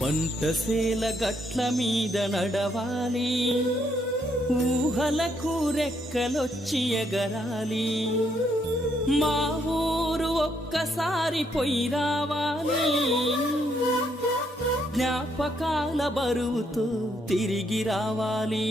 పంటసేల గట్ల మీద నడవాలి, ఊహలకు రెక్కలొచ్చి ఎగరాలి. మా ఊరు ఒక్కసారి పోయి రావాలి, జ్ఞాపకాల బరువుతో తిరిగి రావాలి.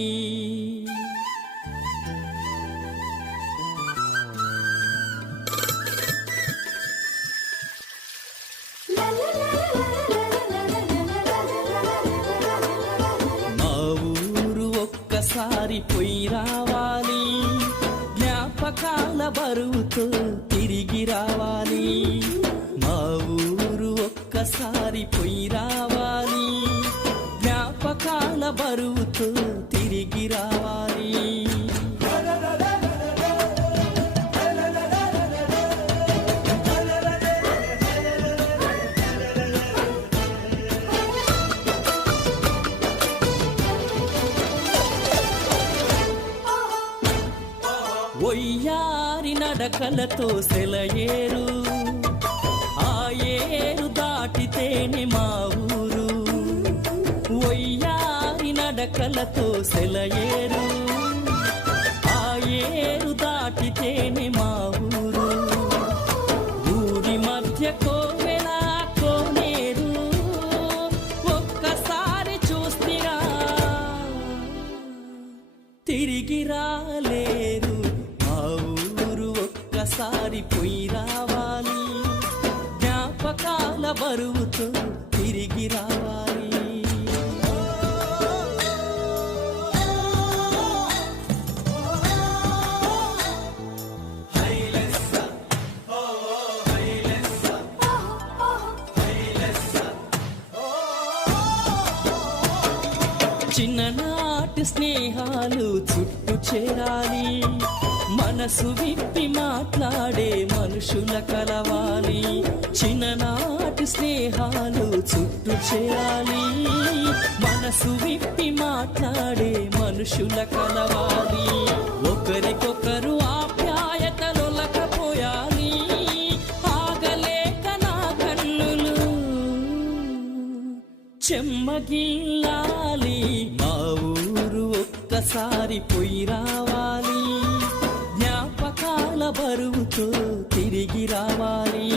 మా ఊరు ఒక్కసారి పోయి రావాలి, జ్ఞాపకాల బరువుతో తిరిగి రావాలి. మా ఊరు ఒక్కసారి పోయి రావాలి, జ్ఞాపకాల బరువుతో తిరిగి రావాలి. ఒయ్యారి నడకలతో సెలయేరు, ఆ ఏరు దాటితేనే మా ఊరు. ఒయ్యారి నడకలతో సెలయేరు, ఆ ఏరు దాటితేనే మా ఊరు. ఊరి మధ్య కోవెల కోనేరు, ఒక్కసారి చూస్తిరా తిరిగి రాలేరు. మా ఊరు ఒక్కసారి పోయి రావాలి, జ్ఞాపకాల బరువుతో తిరిగి రావాలి. చిన్ననాటి స్నేహాలు చుట్టూ చేరాలి, మనసు విప్పి మాట్లాడే మనుషుల కలవాలి. చిన్ననాటి స్నేహాలు చుట్టూ చేరాలి, మనసు విప్పి మాట్లాడే మనుషుల కలవాలి. ఒకరికొకరు ఆప్యాయతలొలకపోయాలి, ఆగలేక నా కన్నులు చెమ్మగిల్లాలి. మా ఊరు ఒక్కసారి పోయి రావాలి, జ్ఞాపకాల బరువుతో తిరిగి రావాలి.